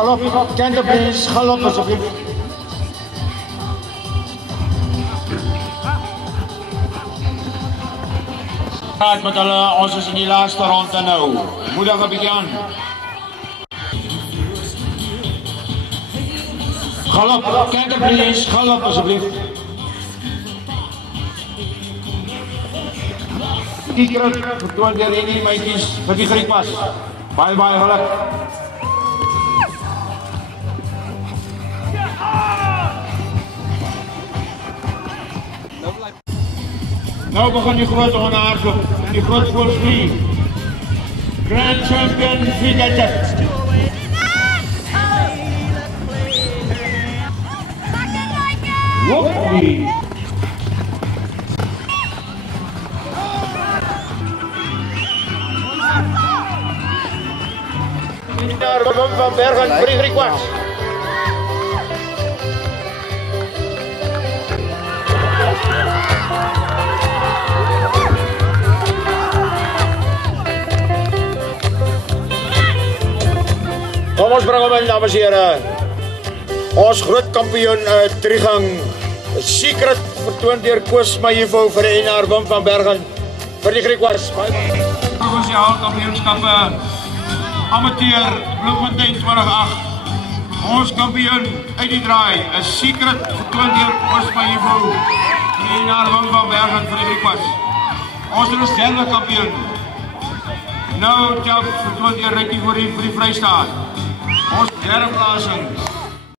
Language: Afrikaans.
Galop, Canterbury's, galop alsjeblieft. Met hulle, ons is in die laaste ronde nou. Moedig 'n bietjie aan. Galop, Canterbury's, galop alsjeblieft. Secret, vertoon deur hierdie meisies vir die Griekwas. Baie geluk. Nou begin die groot hardloop, die groot skoolvlieg. Grand Champion Figatet. Woepie. Daar Wim van Bergen, vir die Griekwas. Kom ons bring hom in, dames en heren. Ons groot kampioen driegang Secret vertoon deur Koos Majevo vir die eienaar Wim van Bergen vir die Griekwas. Provinsiaal kampioenskappe amateur Bloemfontein 2008. Ons kampioen uit die draai is Secret vertoon deur Koos Majevo vir die eienaar Wim van Bergen vir die Griekwas. Ons is derde kampioen. Nou Jab vertoon deur Ricky vir die Vrystaat. Ons derde plasing